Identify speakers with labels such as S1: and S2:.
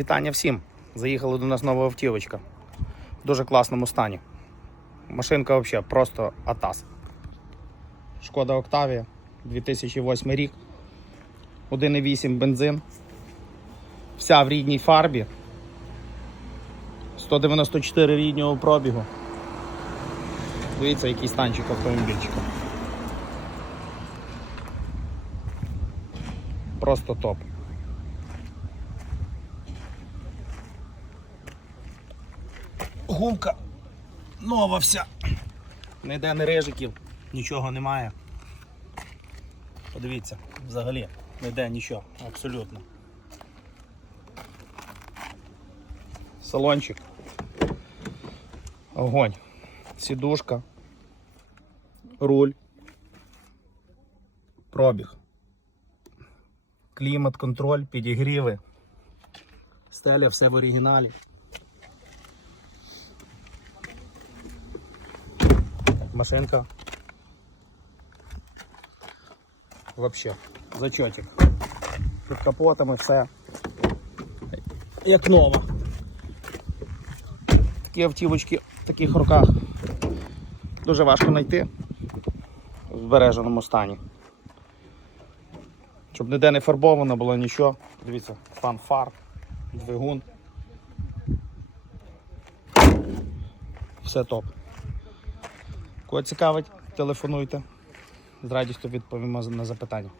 S1: Вітання всім! Заїхала до нас нова автівочка. В дуже класному стані. Машинка взагалі просто атас. Шкода Октавія, 2008 рік. 1,8 бензин. Вся в рідній фарбі. 194 ріднього пробігу. Дивіться, який станчик автомобільчика. Просто топ. Гумка нова вся. Ніде не рижиків, нічого немає. Подивіться, взагалі, ніде нічого, абсолютно. Салончик. Огонь. Сідушка. Руль. Пробіг. Клімат, контроль, підігріви. Стеля, все в оригіналі. Машинка. Вообще, зачетик. Під капотами все. Як нова. Такі автівочки в таких руках дуже важко знайти в збереженому стані. Щоб ніде не фарбовано було нічого. Дивіться, стан фар, двигун. Все топ. Кого цікавить, телефонуйте. З радістю відповімо на запитання.